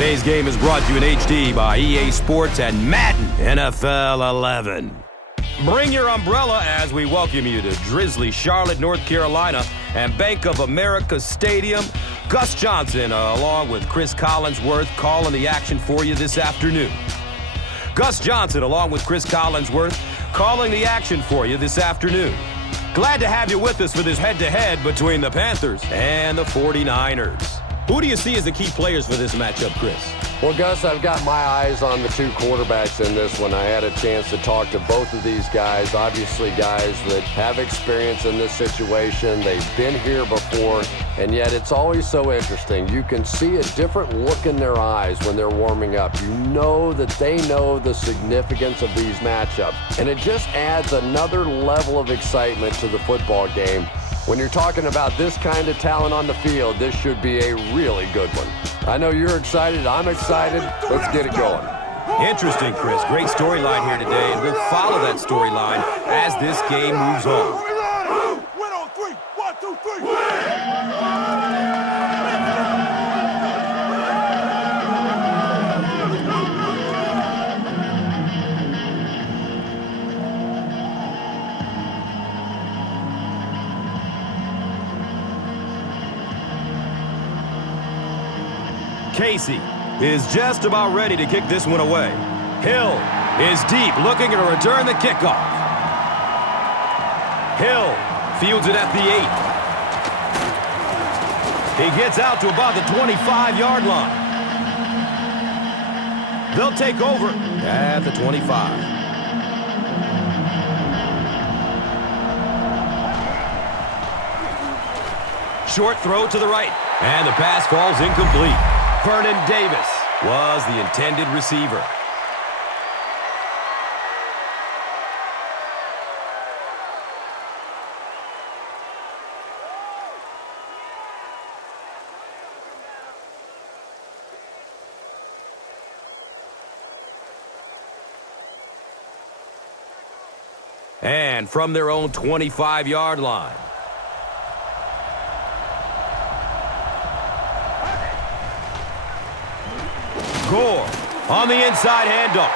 Today's game is brought to you in HD by EA Sports and Madden NFL 11. Bring your umbrella as we welcome you to drizzly Charlotte, North Carolina, and Bank of America Stadium. Gus Johnson, along with Cris Collinsworth, calling the action for you this afternoon. Gus Johnson, along with Cris Collinsworth, calling the action for you this afternoon. Glad to have you with us for this head-to-head between the Panthers and the 49ers. Who do you see as the key players for this matchup, Cris? Well, Gus, I've got my eyes on the two quarterbacks in this one. I had a chance to talk to both of these guys, obviously guys that have experience in this situation. They've been here before, and yet it's always so interesting. You can see a different look in their eyes when they're warming up. You know that they know the significance of these matchups, and it just adds another level of excitement to the football game. When you're talking about this kind of talent on the field, this should be a really good one. I know you're excited. I'm excited. Let's get it going. Interesting, Cris. Great storyline here today, and we'll follow that storyline as this game moves on. Win on three. 1, 2, 3. Casey is just about ready to kick this one away. Hill is deep, looking to return the kickoff. Hill fields it at the 8. He gets out to about the 25-yard line. They'll take over at the 25. Short throw to the right, and the pass falls incomplete. Vernon Davis was the intended receiver. And from their own 25-yard line. Gore on the inside handoff.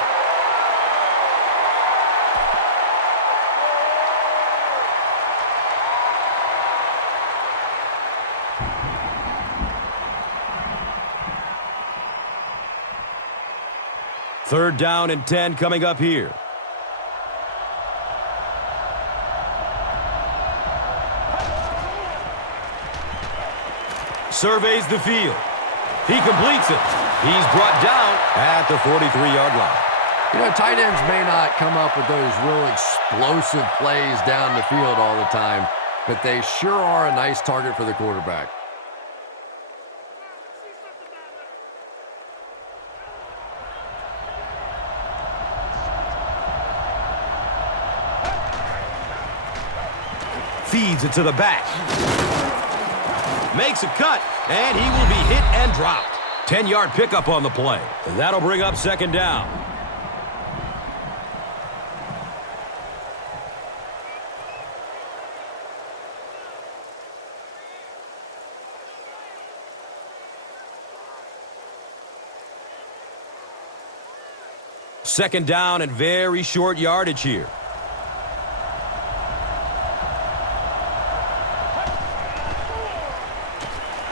Third down and 10 coming up here. Surveys the field. He completes it. He's brought down at the 43-yard line. You know, tight ends may not come up with those real explosive plays down the field all the time, but they sure are a nice target for the quarterback. Feeds it to the back. Makes a cut, and he will be hit and dropped. 10-yard pickup on the play. That'll bring up second down. Second down and very short yardage here.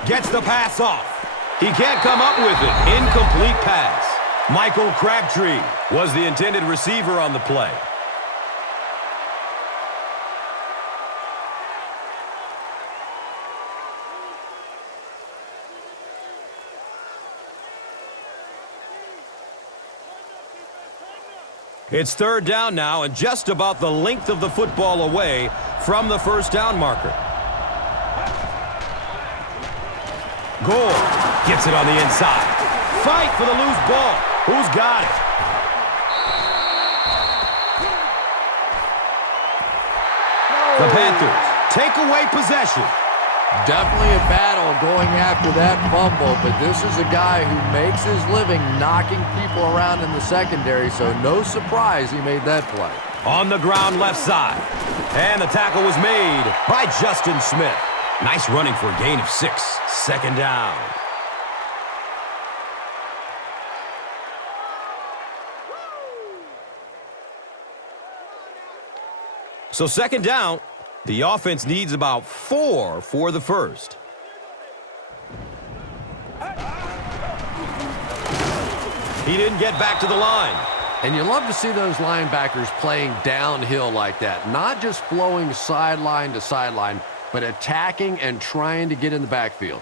Gets the pass off. He can't come up with it. Incomplete pass. Michael Crabtree was the intended receiver on the play. It's third down now and just about the length of the football away from the first down marker. Gore gets it on the inside. Fight for the loose ball. Who's got it? The Panthers take away possession. Definitely a battle going after that fumble, but this is a guy who makes his living knocking people around in the secondary, so no surprise he made that play. On the ground left side. And the tackle was made by Justin Smith. Nice running for a gain of 6. Second down. So second down, the offense needs about 4 for the first. He didn't get back to the line. And you love to see those linebackers playing downhill like that. Not just flowing sideline to sideline, but attacking and trying to get in the backfield.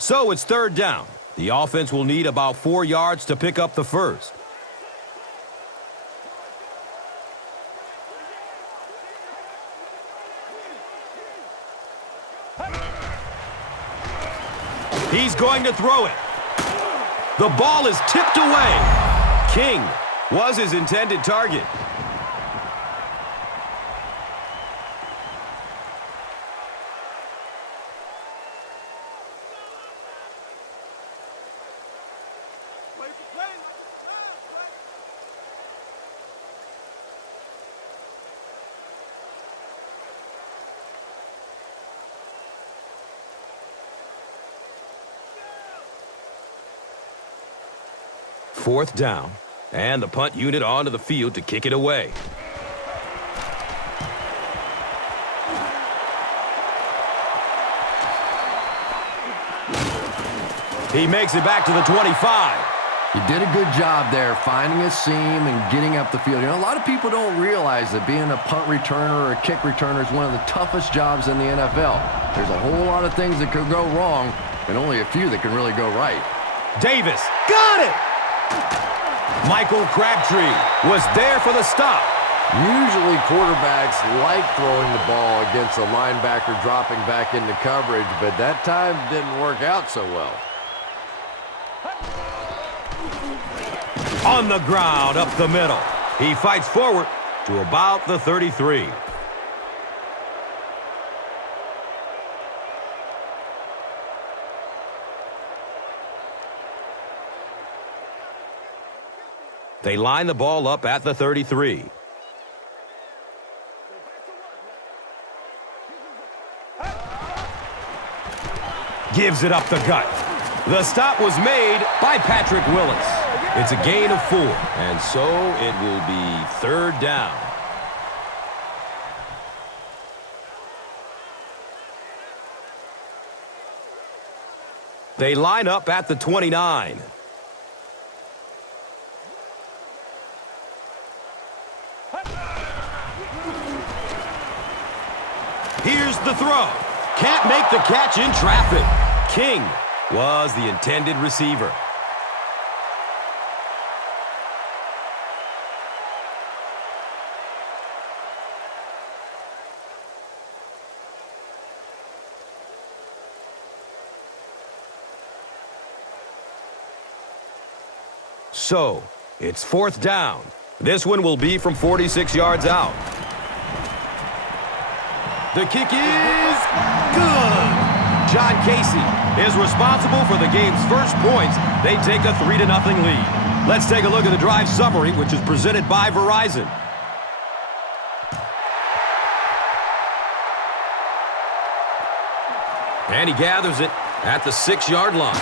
So it's third down. The offense will need about 4 yards to pick up the first. He's going to throw it. The ball is tipped away. King was his intended target. Fourth down, and the punt unit onto the field to kick it away. He makes it back to the 25. You did a good job there finding a seam and getting up the field. You know, a lot of people don't realize that being a punt returner or a kick returner is one of the toughest jobs in the NFL. There's a whole lot of things that could go wrong and only a few that can really go right. Davis got it! Michael Crabtree was there for the stop. Usually quarterbacks like throwing the ball against a linebacker dropping back into coverage, but that time didn't work out so well. On the ground, up the middle. He fights forward to about the 33. They line the ball up at the 33. Gives it up the gut. The stop was made by Patrick Willis. It's a gain of 4, and so it will be third down. They line up at the 29. Here's the throw. Can't make the catch in traffic. King was the intended receiver. So, it's fourth down. This one will be from 46 yards out. The kick is good. John Casey is responsible for the game's first points. They take a 3-0 lead. Let's take a look at the drive summary, which is presented by Verizon. And he gathers it at the 6-yard line.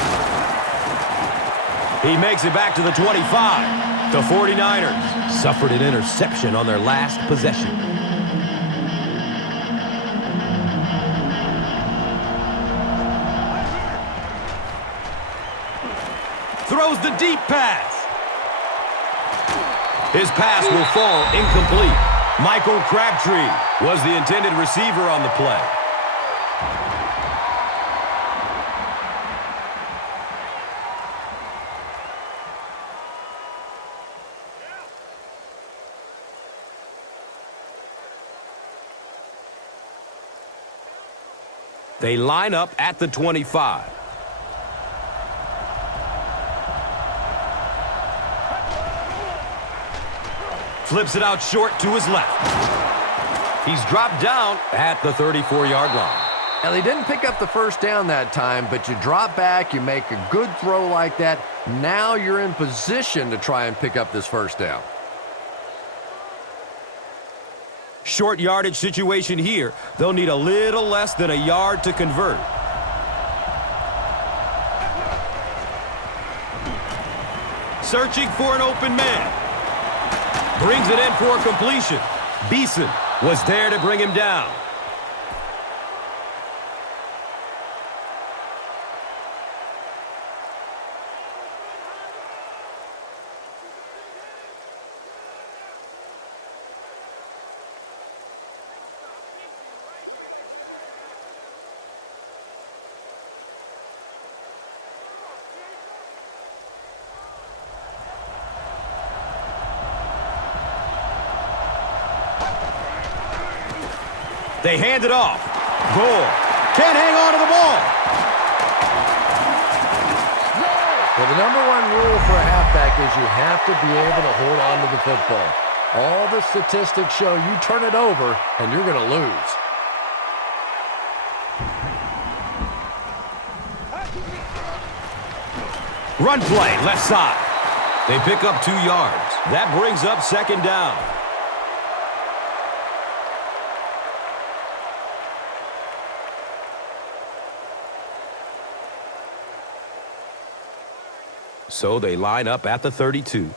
He makes it back to the 25. The 49ers suffered an interception on their last possession. Throws the deep pass. His pass will fall incomplete. Michael Crabtree was the intended receiver on the play. They line up at the 25. Flips it out short to his left. He's dropped down at the 34-yard line. Now, they didn't pick up the first down that time, but you drop back, you make a good throw like that. Now you're in position to try and pick up this first down. Short yardage situation here. They'll need a little less than a yard to convert. Searching for an open man. Brings it in for completion. Beeson was there to bring him down. They hand it off. Gore can't hang on to the ball. Well, the number one rule for a halfback is you have to be able to hold on to the football. All the statistics show you turn it over and you're going to lose. Run play, left side. They pick up 2 yards. That brings up second down. So they line up at the 32.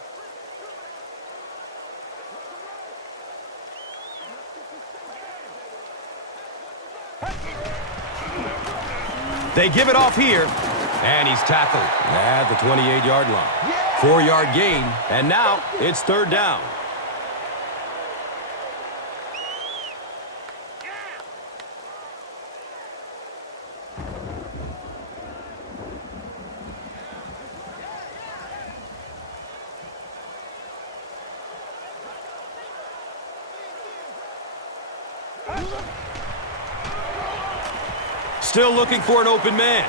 They give it off here, and he's tackled at the 28-yard line. 4-yard gain, and now it's third down. Still looking for an open man.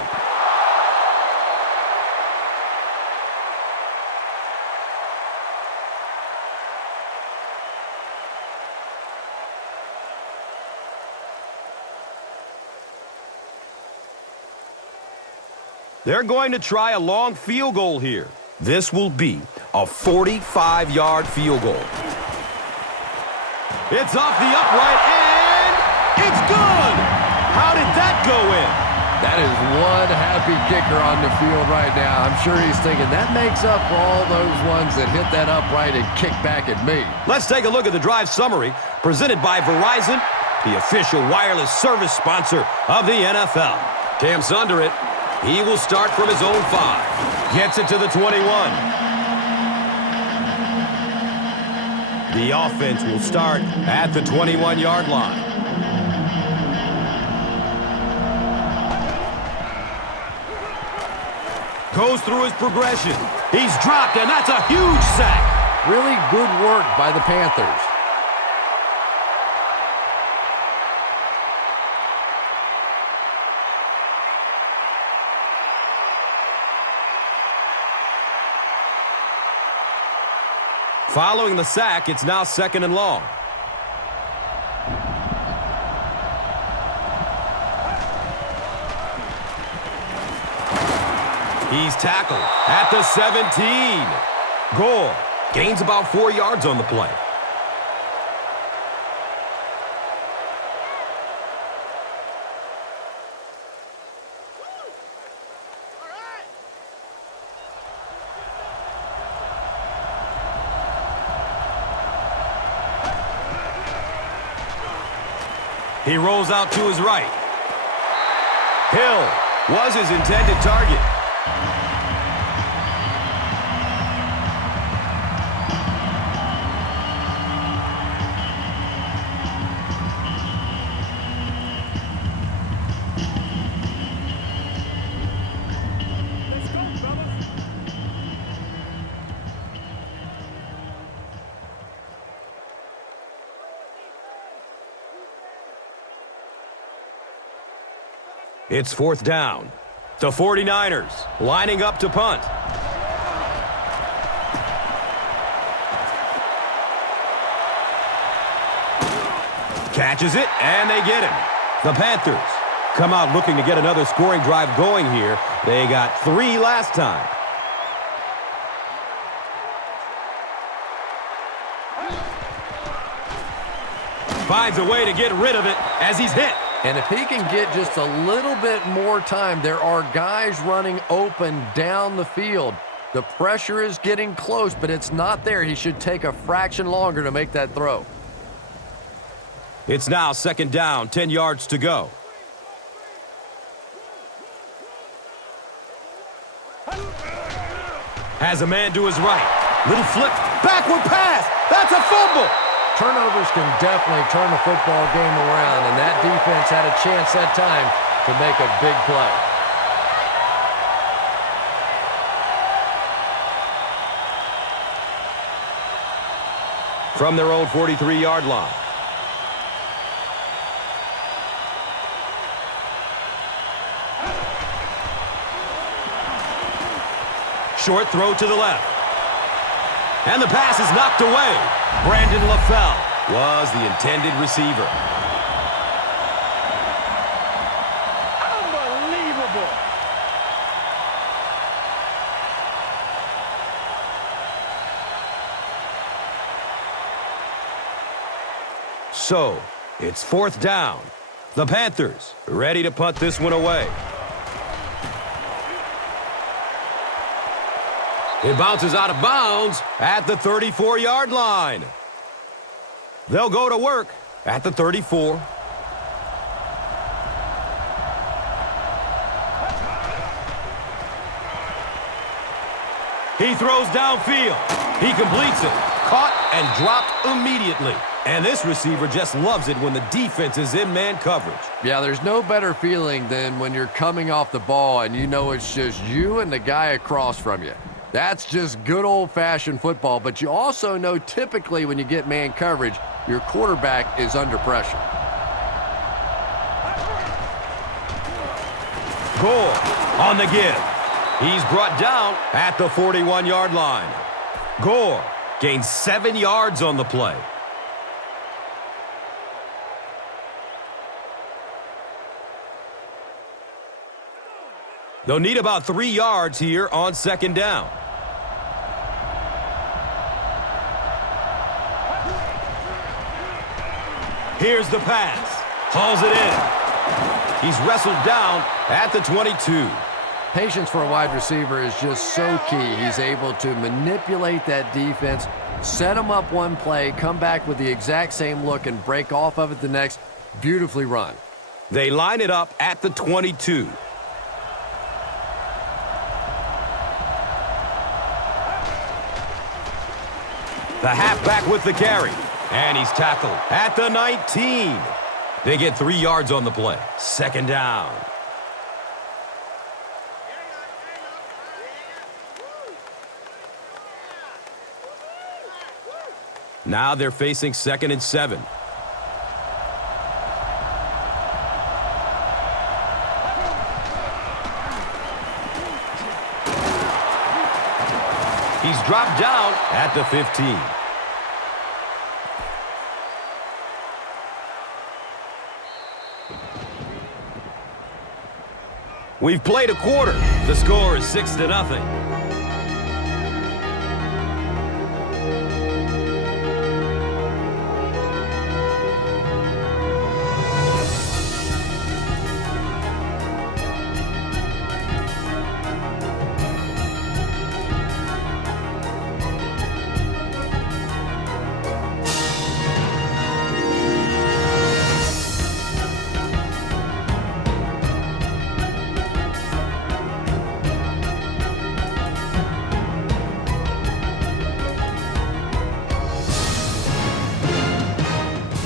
They're going to try a long field goal here. This will be a 45-yard field goal. It's off the upright, and it's good! How did that go in? That is one happy kicker on the field right now. I'm sure he's thinking that makes up for all those ones that hit that upright and kick back at me. Let's take a look at the drive summary presented by Verizon, the official wireless service sponsor of the NFL. Camps under it. He will start from his own 5. Gets it to the 21. The offense will start at the 21-yard line. Goes through his progression. He's dropped, and that's a huge sack. Really good work by the Panthers. Following the sack, it's now 2nd and long. He's tackled at the 17. Gore gains about 4 yards on the play. He rolls out to his right. Hill was his intended target. It's 4th down. The 49ers lining up to punt. Catches it, and they get him. The Panthers come out looking to get another scoring drive going here. They got 3 last time. finds a way to get rid of it as he's hit. And if he can get just a little bit more time, there are guys running open down the field. The pressure is getting close, but it's not there. He should take a fraction longer to make that throw. It's now 2nd down, 10 yards to go. Has a man to his right. Little flip, backward pass. That's a fumble. Turnovers can definitely turn the football game around, and that defense had a chance that time to make a big play. From their own 43-yard line. Short throw to the left. And the pass is knocked away. Brandon LaFell was the intended receiver. Unbelievable. So, it's 4th down. The Panthers ready to punt this one away. It bounces out of bounds at the 34-yard line. They'll go to work at the 34. He throws downfield. He completes it. Caught and dropped immediately. And this receiver just loves it when the defense is in man coverage. Yeah, there's no better feeling than when you're coming off the ball and you know it's just you and the guy across from you. That's just good old-fashioned football, but you also know typically when you get man coverage, your quarterback is under pressure. Gore on the give. He's brought down at the 41-yard line. Gore gains 7 yards on the play. They'll need about 3 yards here on 2nd down. Here's the pass. Hauls it in. He's wrestled down at the 22. Patience for a wide receiver is just so key. He's able to manipulate that defense, set them up one play, come back with the exact same look, and break off of it the next. Beautifully run. They line it up at the 22. The halfback with the carry. And he's tackled at the 19. They get 3 yards on the play. 2nd down. Now they're facing 2nd and 7. He's dropped down at the 15. We've played a quarter. The score is 6-0.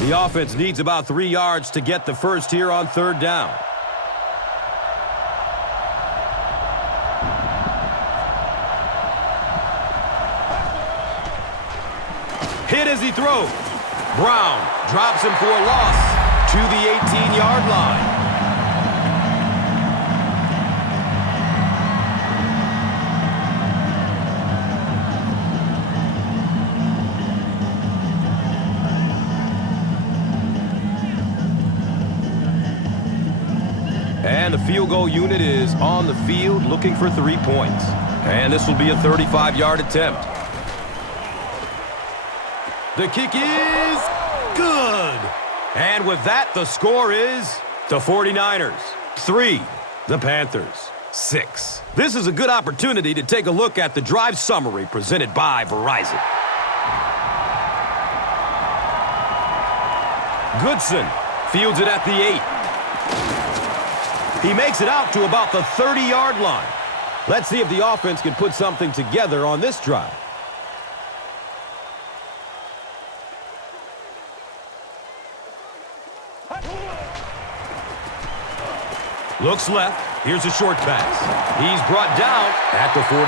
The offense needs about 3 yards to get the first here on 3rd down. Hit as he throws. Brown drops him for a loss to the 18-yard line. And the field goal unit is on the field looking for 3 points. And this will be a 35-yard attempt. The kick is good. And with that, the score is the 49ers 3, the Panthers 6. This is a good opportunity to take a look at the drive summary presented by Verizon. Goodson fields it at the 8. He makes it out to about the 30-yard line. Let's see if the offense can put something together on this drive. Looks left. Here's a short pass. He's brought down at the 42.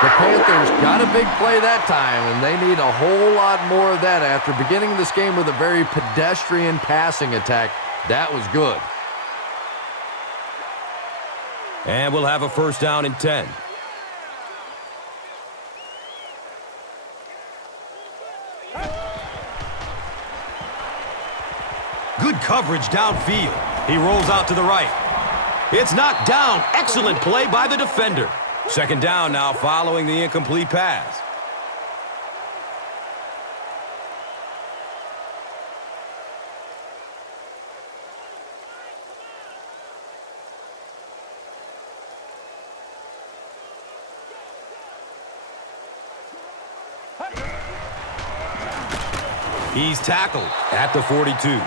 The Panthers got a big play that time, and they need a whole lot more of that after beginning this game with a very pedestrian passing attack. That was good. And we'll have a first down and 10. Good coverage downfield. He rolls out to the right. It's knocked down. Excellent play by the defender. Second down now following the incomplete pass. He's tackled at the 42.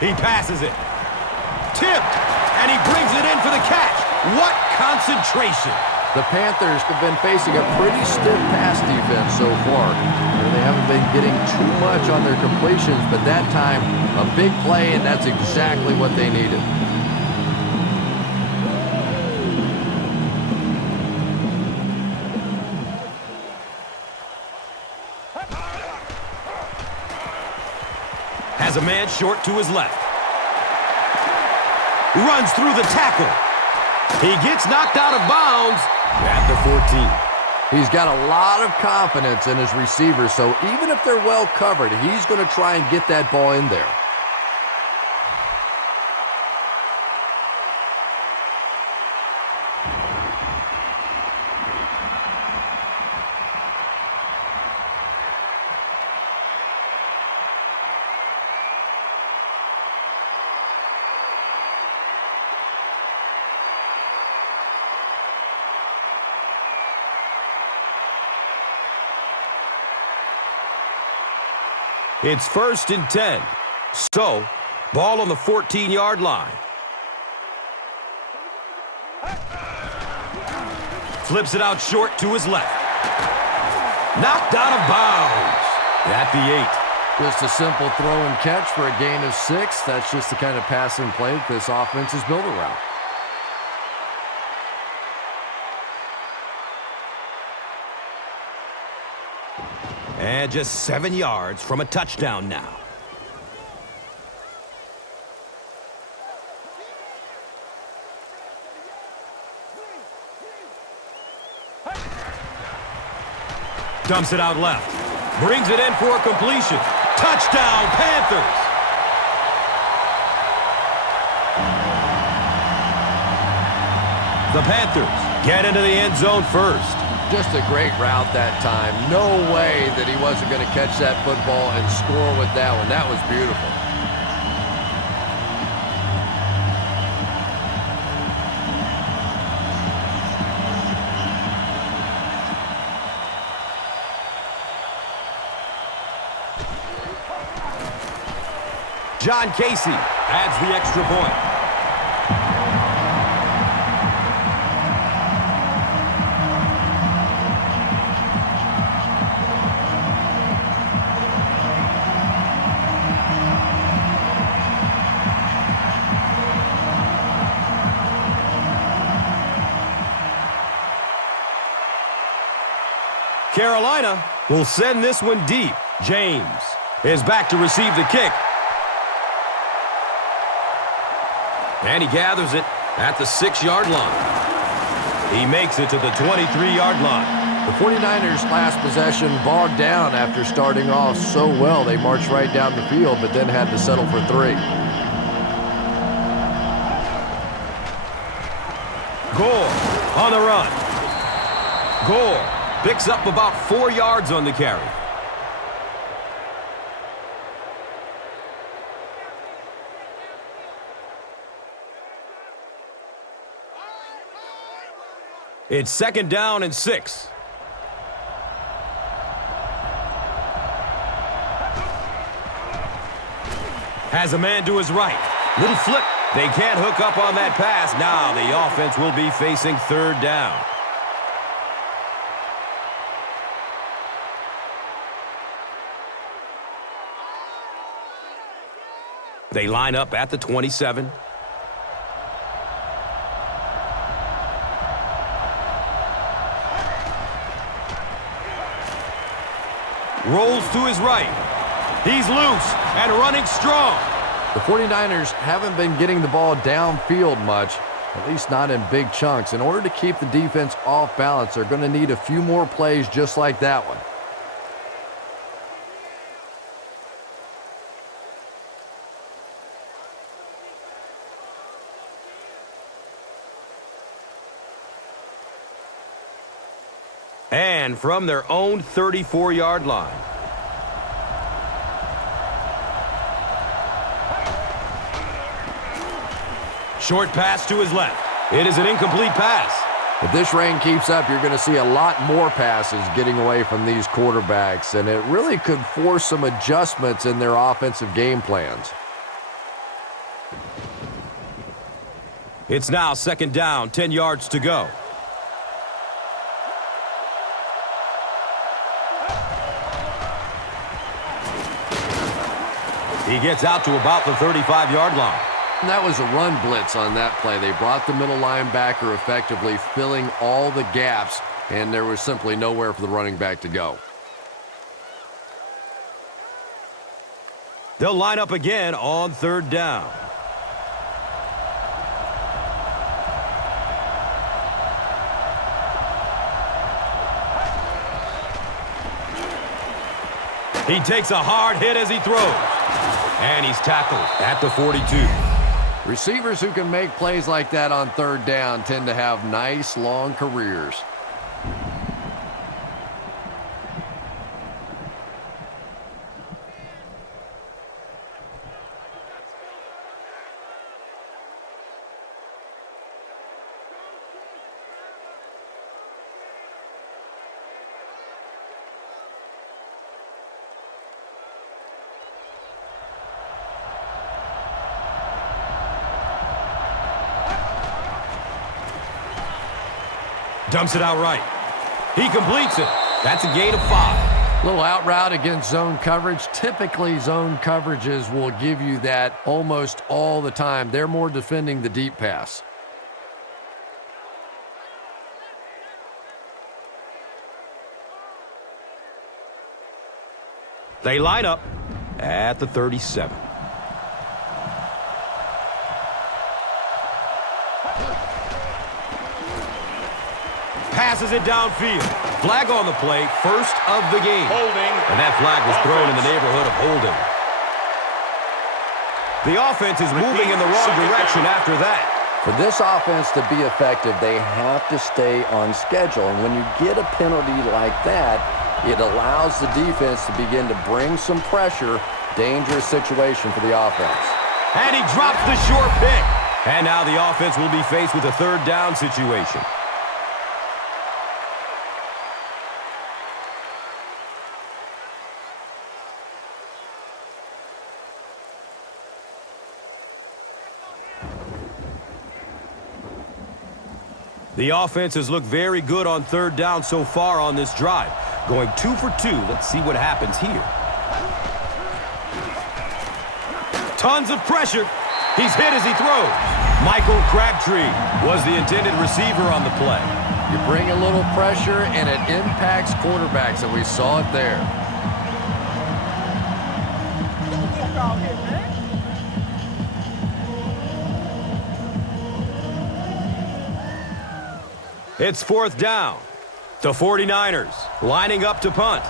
He passes it. Tipped, and he brings it in for the catch. What concentration. The Panthers have been facing a pretty stiff pass defense so far. They haven't been getting too much on their completions, but that time, a big play, and that's exactly what they needed. Has a man short to his left. Runs through the tackle. He gets knocked out of bounds at the 14. He's got a lot of confidence in his receivers, so even if they're well covered, he's going to try and get that ball in there. It's 1st and 10. So, ball on the 14-yard line. Flips it out short to his left. Knocked out of bounds at the 8. Just a simple throw and catch for a gain of 6. That's just the kind of passing play that this offense is built around. And just 7 yards from a touchdown now. Dumps it out left. Brings it in for a completion. Touchdown, Panthers! The Panthers get into the end zone first. Just a great route that time. No way that he wasn't going to catch that football and score with that one. That was beautiful. John Casey adds the extra point. Carolina will send this one deep. James is back to receive the kick. And he gathers it at the 6-yard line. He makes it to the 23-yard line. The 49ers last possession bogged down after starting off so well. They marched right down the field, but then had to settle for 3. Gore on the run. Gore picks up about 4 yards on the carry. It's 2nd down and 6. Has a man to his right. Little flip. They can't hook up on that pass. Now the offense will be facing 3rd down. They line up at the 27. Rolls to his right. He's loose and running strong. The 49ers haven't been getting the ball downfield much, at least not in big chunks. In order to keep the defense off balance, they're going to need a few more plays just like that one. And from their own 34-yard line. Short pass to his left. It is an incomplete pass. If this rain keeps up, you're going to see a lot more passes getting away from these quarterbacks, and it really could force some adjustments in their offensive game plans. It's now 2nd down, 10 yards to go. He gets out to about the 35-yard line. And that was a run blitz on that play. They brought the middle linebacker effectively, filling all the gaps, and there was simply nowhere for the running back to go. They'll line up again on 3rd down. He takes a hard hit as he throws. And he's tackled at the 42. Receivers who can make plays like that on 3rd down tend to have nice, long careers. Dumps it out right. He completes it. That's a gain of 5. Little out route against zone coverage. Typically, zone coverages will give you that almost all the time. They're more defending the deep pass. They line up at the 37. Passes it downfield. Flag on the play, first of the game. Holding. And that flag was thrown in the neighborhood of holding. The offense is moving in the wrong direction after that. For this offense to be effective, they have to stay on schedule. And when you get a penalty like that, it allows the defense to begin to bring some pressure. Dangerous situation for the offense. And he drops the short pick. And now the offense will be faced with a 3rd down situation. The offense has looked very good on 3rd down so far on this drive. Going 2 for 2. Let's see what happens here. Tons of pressure. He's hit as he throws. Michael Crabtree was the intended receiver on the play. You bring a little pressure, and it impacts quarterbacks, and we saw it there. Don't walk out here, man. It's 4th down. The 49ers lining up to punt.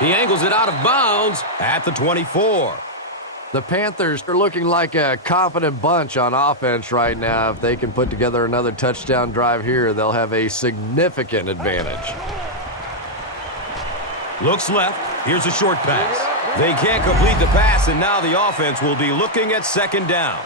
He angles it out of bounds at the 24. The Panthers are looking like a confident bunch on offense right now. If they can put together another touchdown drive here, they'll have a significant advantage. Looks left. Here's a short pass. They can't complete the pass, and now the offense will be looking at second down.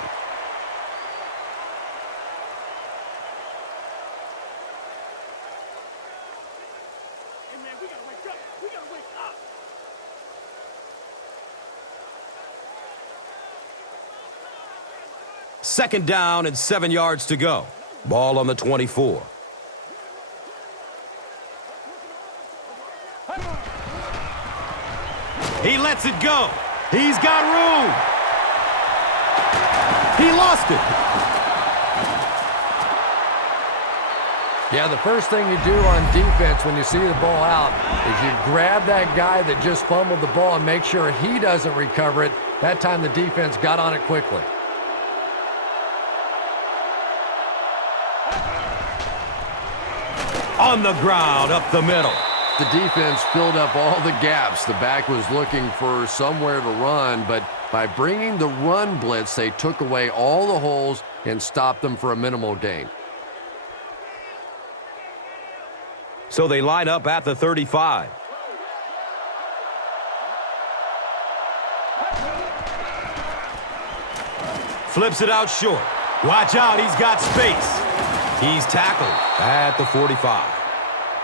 Second down and 7 yards to go. Ball on the 24. He lets it go. He's got room. He lost it. Yeah, the first thing you do on defense when you see the ball out is you grab that guy that just fumbled the ball and make sure he doesn't recover it. That time the defense got on it quickly. On the ground, up the middle. The defense filled up all the gaps. The back was looking for somewhere to run, but by bringing the run blitz, they took away all the holes and stopped them for a minimal gain. So they line up at the 35. Flips it out short. Watch out, he's got space. He's tackled at the 45.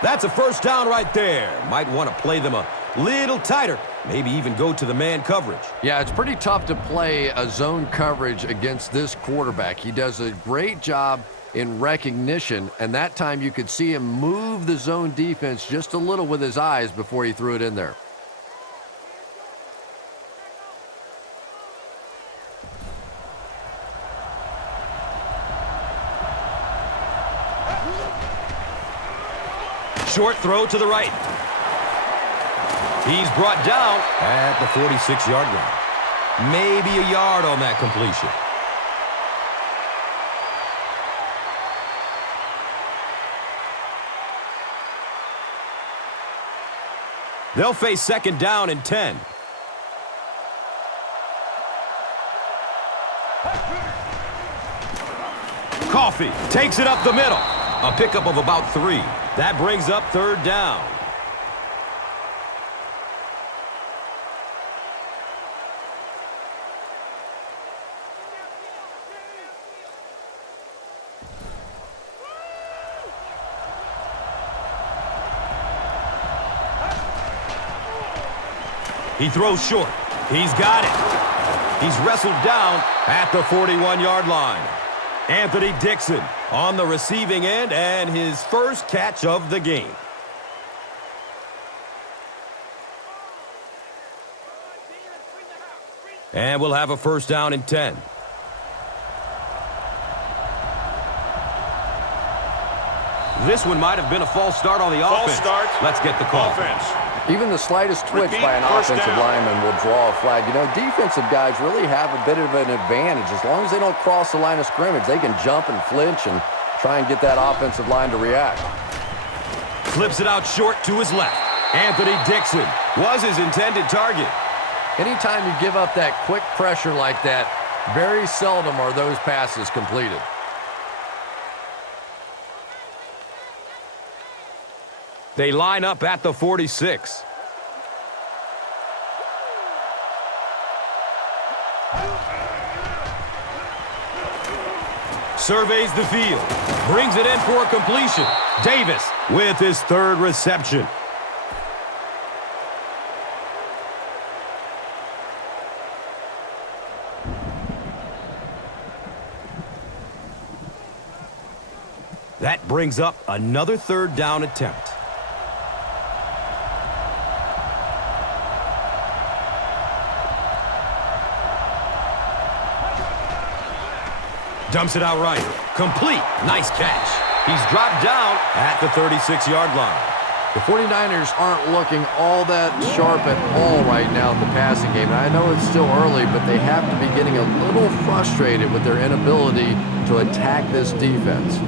That's a first down right there. Might want to play them a little tighter. Maybe even go to the man coverage. Yeah, it's pretty tough to play a zone coverage against this quarterback. He does a great job in recognition, and that time you could see him move the zone defense just a little with his eyes before he threw it in there. Short throw to the right. He's brought down at the 46-yard line. Maybe a yard on that completion. They'll face second down and 10. Coffee takes it up the middle. A pickup of about 3. That brings up third down. He throws short. He's got it. He's wrestled down at the 41-yard line. Anthony Dixon on the receiving end and his first catch of the game. And we'll have a first down and 10. This one might have been a false start on the offense. Let's get the call. Even the slightest twitch by an offensive lineman will draw a flag. You know, defensive guys really have a bit of an advantage. As long as they don't cross the line of scrimmage, they can jump and flinch and try and get that offensive line to react. Flips it out short to his left. Anthony Dixon was his intended target. Anytime you give up that quick pressure like that, very seldom are those passes completed. They line up at the 46. Surveys the field. Brings it in for a completion. Davis with his third reception. That brings up another third down attempt. Dumps it out right. Complete. Nice catch. He's dropped down at the 36-yard line. The 49ers aren't looking all that sharp at all right now in the passing game. And I know it's still early, but they have to be getting a little frustrated with their inability to attack this defense.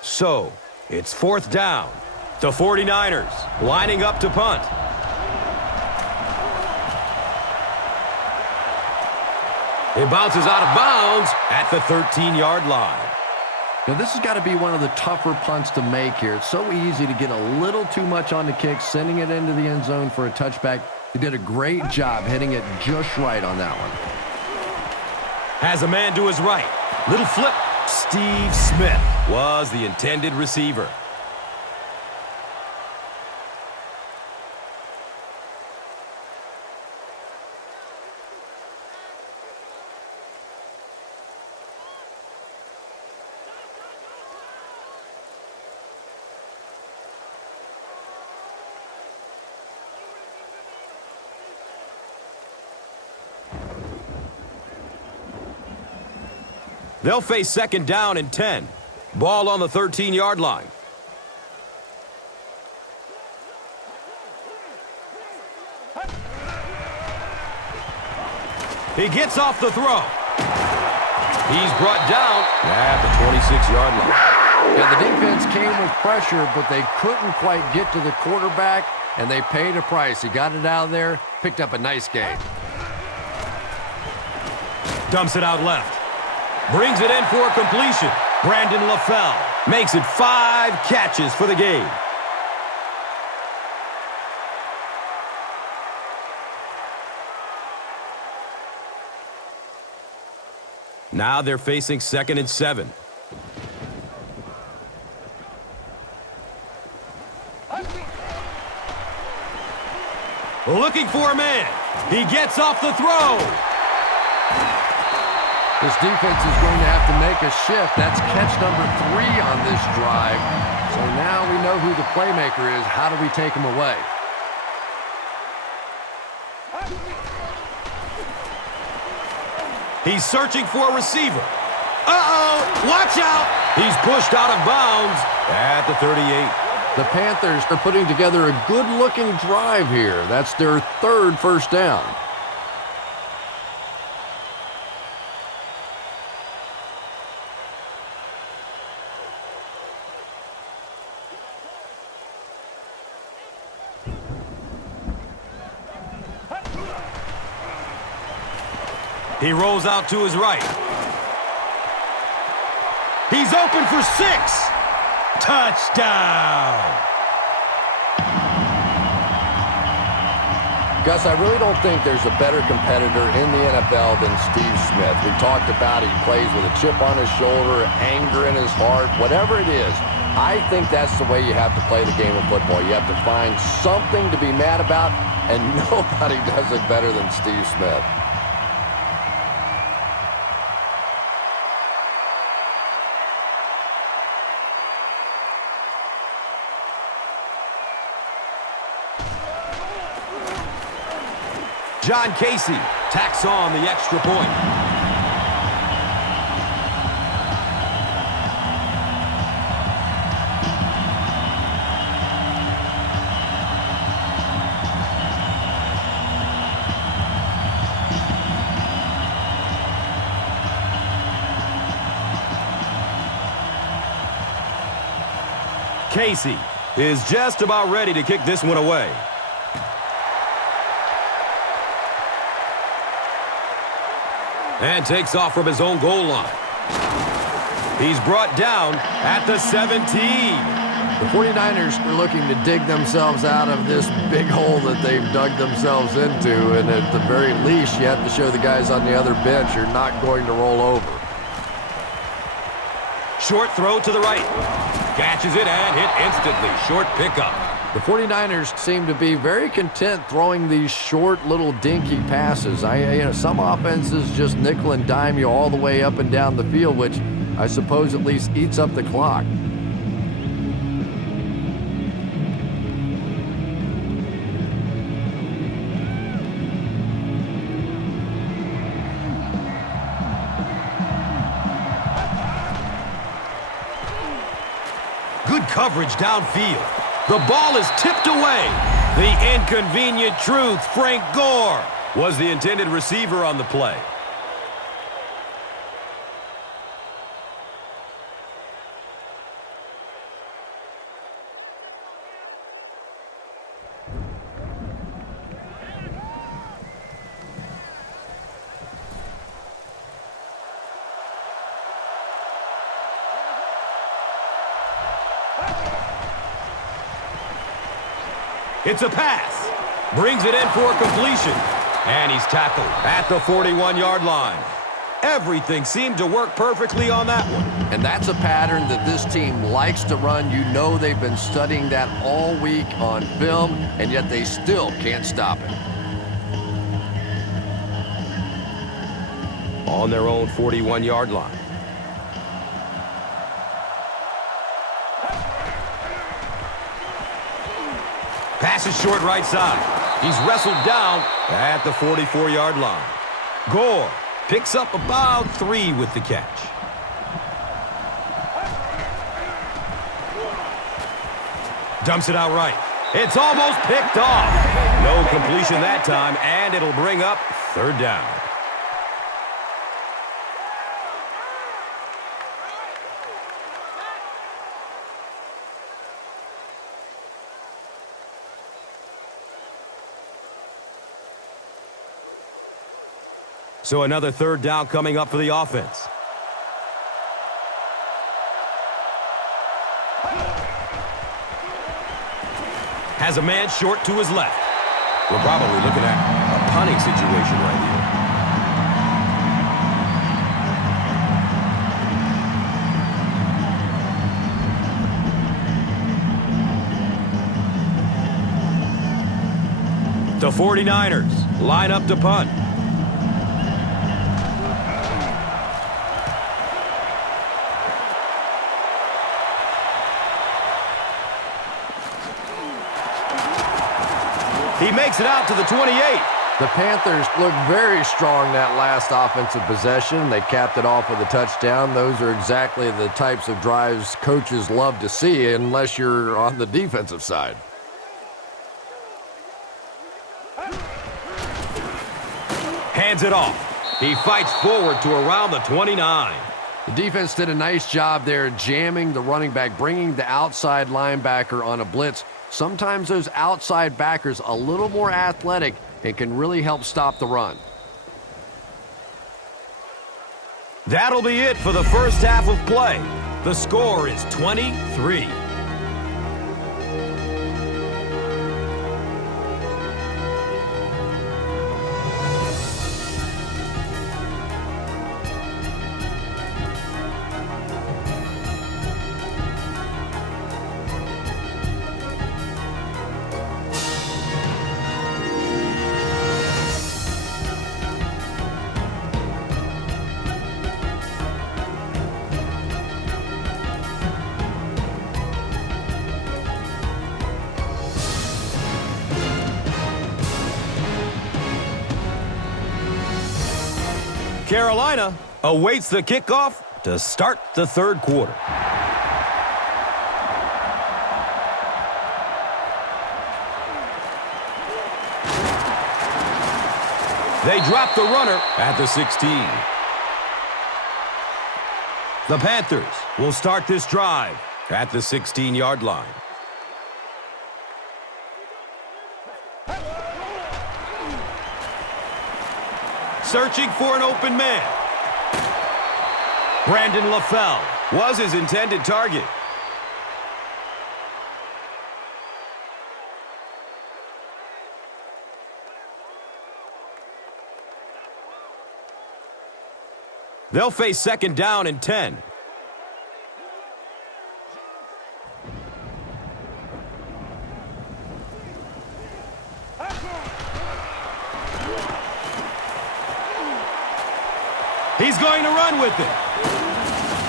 So, it's 4th down. The 49ers lining up to punt. It bounces out of bounds at the 13-yard line. Now, this has got to be one of the tougher punts to make here. It's so easy to get a little too much on the kick, sending it into the end zone for a touchback. He did a great job hitting it just right on that one. Has a man to his right. Little flip. Steve Smith was the intended receiver. They'll face 2nd down and 10. Ball on the 13-yard line. He gets off the throw. He's brought down at the 26-yard line. Yeah, the defense came with pressure, but they couldn't quite get to the quarterback, and they paid a price. He got it out of there, picked up a nice gain. Dumps it out left. Brings it in for completion. Brandon LaFell makes it 5 catches for the game. Now they're facing 2nd and 7. Looking for a man. He gets off the throw. This defense is going to have to make a shift. That's catch number 3 on this drive. So now we know who the playmaker is. How do we take him away? He's searching for a receiver. Uh-oh! Watch out! He's pushed out of bounds at the 38. The Panthers are putting together a good-looking drive here. That's their 3rd first down. He rolls out to his right. He's open for 6. Touchdown! Gus, I really don't think there's a better competitor in the NFL than Steve Smith. We talked about he plays with a chip on his shoulder, anger in his heart, whatever it is. I think that's the way you have to play the game of football. You have to find something to be mad about, and nobody does it better than Steve Smith. John Casey tacks on the extra point. Casey is just about ready to kick this one away. And takes off from his own goal line. He's brought down at the 17. The 49ers are looking to dig themselves out of this big hole that they've dug themselves into, and at the very least, you have to show the guys on the other bench you're not going to roll over. Short throw to the right. Catches it and hit instantly. Short pickup. The 49ers seem to be very content throwing these short little dinky passes. Some offenses just nickel and dime you all the way up and down the field, which I suppose at least eats up the clock. coverage downfield. The ball is tipped away. The inconvenient truth, Frank Gore, was the intended receiver on the play. It's a pass. Brings it in for completion. And he's tackled at the 41-yard line. Everything seemed to work perfectly on that one. And that's a pattern that this team likes to run. You know they've been studying that all week on film, and yet they still can't stop it. On their own 41-yard line. Pass is short right side. He's wrestled down at the 44-yard line. Gore picks up about 3 with the catch. Dumps it out right. It's almost picked off. No completion that time, and it'll bring up 3rd down. So another 3rd down coming up for the offense. Has a man short to his left. We're probably looking at a punting situation right here. The 49ers line up to punt. He makes it out to the 28. The Panthers looked very strong that last offensive possession. They capped it off with a touchdown. Those are exactly the types of drives coaches love to see, unless you're on the defensive side. Hands it off. He fights forward to around the 29. The defense did a nice job there jamming the running back, bringing the outside linebacker on a blitz. Sometimes those outside backers a little more athletic and can really help stop the run. That'll be it for the first half of play. The score is 23. Carolina awaits the kickoff to start the 3rd quarter. They drop the runner at the 16. The Panthers will start this drive at the 16-yard line. Searching for an open man. Brandon LaFell was his intended target. They'll face 2nd down and 10. He's going to run with it.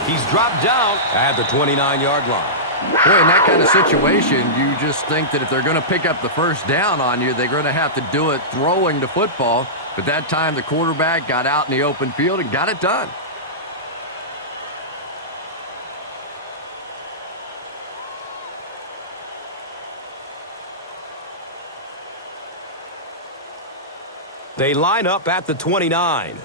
He's dropped down at the 29-yard line. Boy, in that kind of situation, you just think that if they're going to pick up the 1st down on you, they're going to have to do it throwing the football. But that time, the quarterback got out in the open field and got it done. They line up at the 29.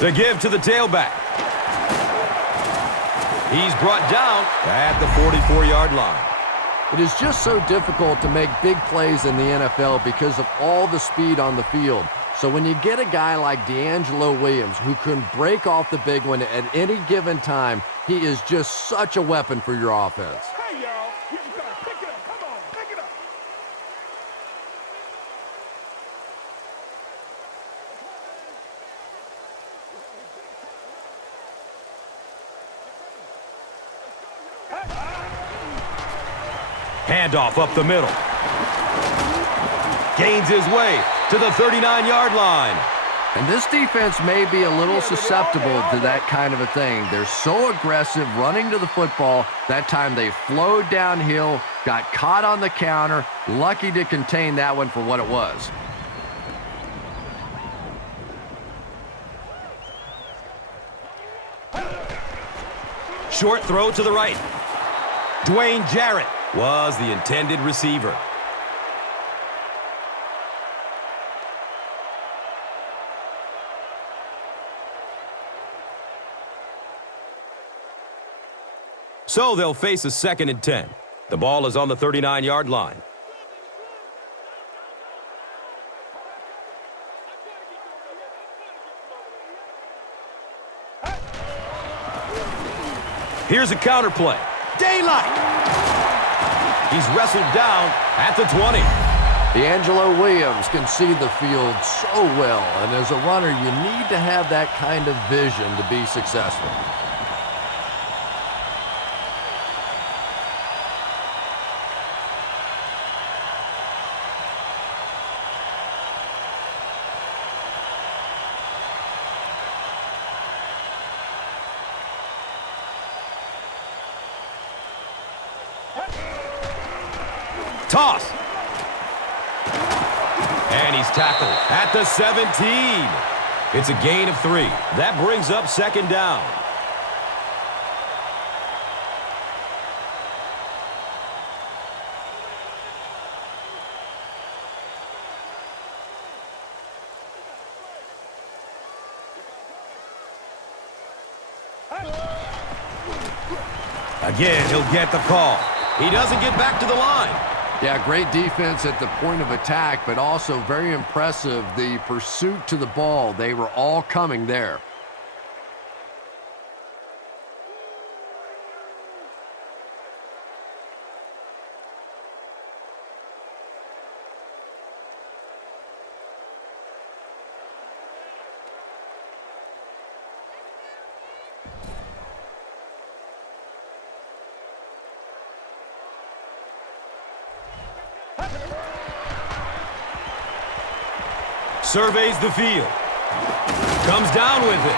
To give to the tailback. He's brought down at the 44-yard line. It is just so difficult to make big plays in the NFL because of all the speed on the field. So when you get a guy like D'Angelo Williams who can break off the big one at any given time, he is just such a weapon for your offense. Hey, y'all. You gotta pick it up. Come on, pick it up. Handoff up the middle. Gains his way to the 39-yard line. And this defense may be a little susceptible to that kind of a thing. They're so aggressive running to the football. That time they flowed downhill, got caught on the counter, lucky to contain that one for what it was. Short throw to the right. Dwayne Jarrett was the intended receiver. So they'll face a 2nd and 10. The ball is on the 39-yard line. Here's a counter play. Daylight! He's wrestled down at the 20. D'Angelo Williams can see the field so well, and as a runner, you need to have that kind of vision to be successful. Toss. And he's tackled at the 17. It's a gain of 3. That brings up 2nd down. Again, he'll get the call. He doesn't get back to the line. Yeah, great defense at the point of attack, but also very impressive, the pursuit to the ball. They were all coming there. Surveys the field. Comes down with it.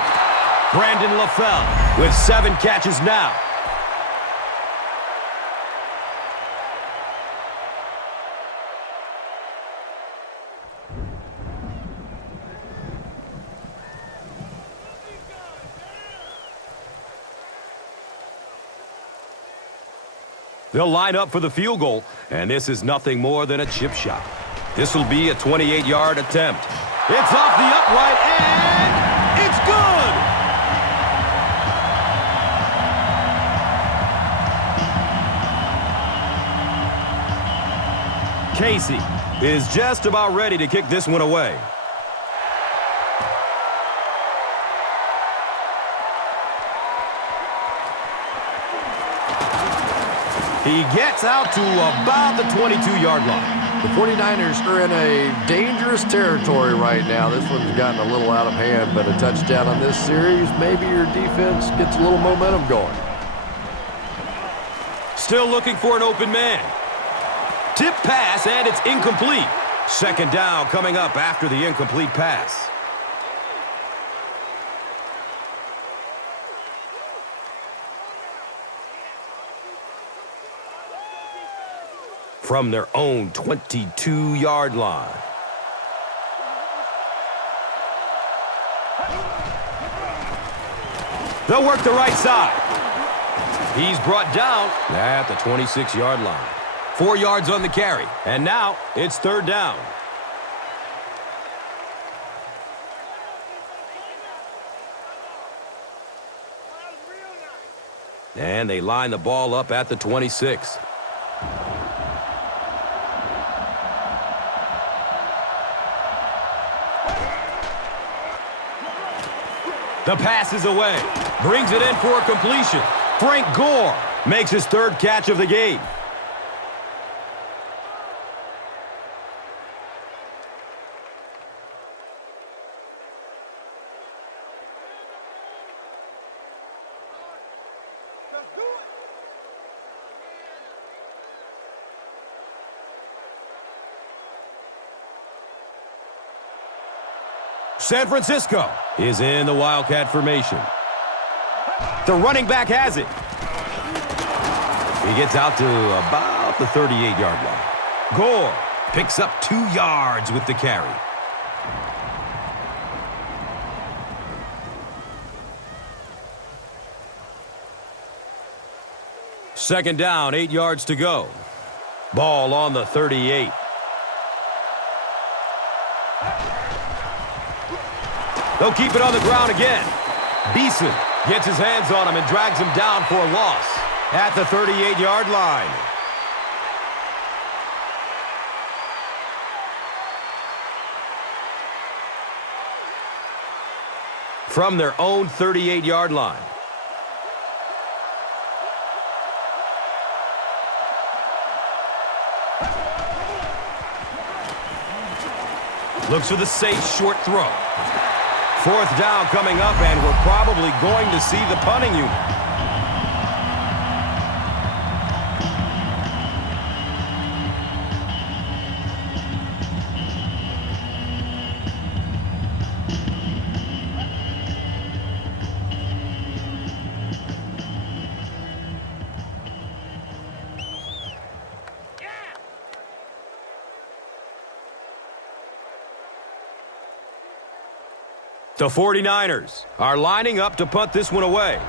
Brandon LaFell with 7 catches now. They'll line up for the field goal, and this is nothing more than a chip shot. This will be a 28-yard attempt. It's off the upright, and it's good! Casey is just about ready to kick this one away. He gets out to about the 22-yard line. The 49ers are in a dangerous territory right now. This one's gotten a little out of hand, but a touchdown on this series, maybe your defense gets a little momentum going. Still looking for an open man. Tip pass, and it's incomplete. 2nd down coming up after the incomplete pass. From their own 22-yard line. They'll work the right side. He's brought down at the 26-yard line. 4 yards on the carry. And now it's third down. And they line the ball up at the 26. The pass is away. Brings it in for a completion. Frank Gore makes his third catch of the game. San Francisco is in the Wildcat formation. The running back has it. He gets out to about the 38-yard line. Gore picks up 2 yards with the carry. Second down, 8 yards to go. Ball on the 38. They'll keep it on the ground again. Beeson gets his hands on him and drags him down for a loss at the 38-yard line. From their own 38-yard line. Looks for the safe short throw. Fourth down coming up, and we're probably going to see the punting unit. The 49ers are lining up to punt this one away.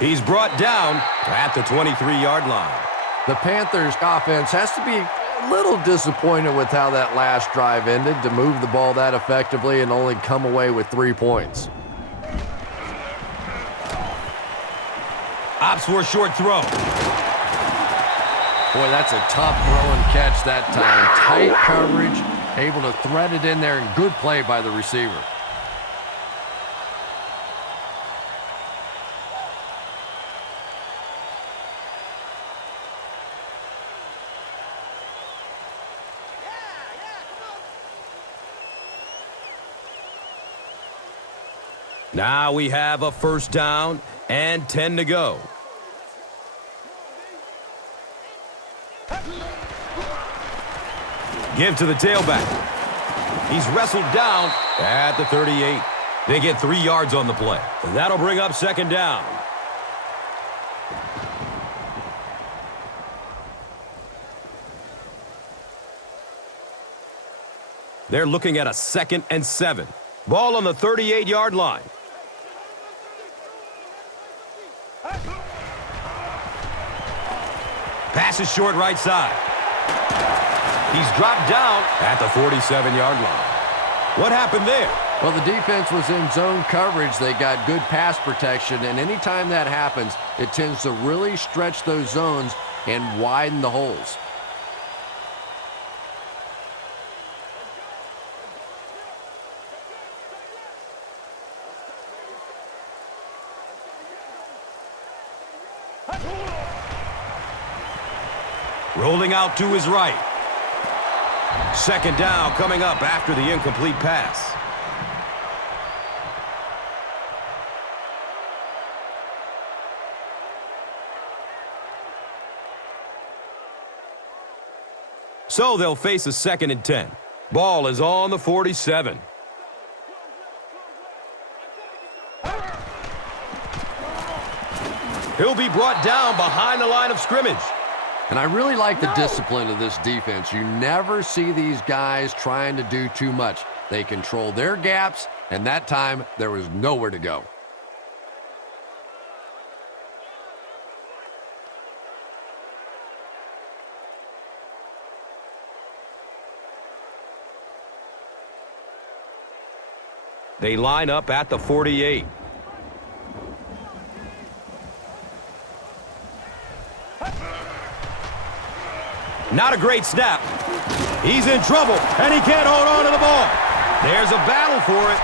He's brought down at the 23-yard line. The Panthers offense has to be a little disappointed with how that last drive ended, to move the ball that effectively and only come away with 3 points. Opts for a short throw. Boy, that's a tough throw and catch that time. Tight coverage, able to thread it in there, and good play by the receiver. Now we have a first down and 10 to go. Give to the tailback. He's wrestled down at the 38. They get 3 yards on the play. That'll bring up second down. They're looking at a 2nd and 7. Ball on the 38-yard line. Pass is short right side. He's dropped down at the 47-yard line. What happened there? Well, the defense was in zone coverage. They got good pass protection, and anytime that happens, it tends to really stretch those zones and widen the holes. Rolling out to his right. Second down coming up after the incomplete pass. So they'll face a 2nd and 10. Ball is on the 47. He'll be brought down behind the line of scrimmage. And I really like the discipline of this defense. You never see these guys trying to do too much. They control their gaps, and that time there was nowhere to go. They line up at the 48. Not a great snap. He's in trouble, and he can't hold on to the ball. There's a battle for it.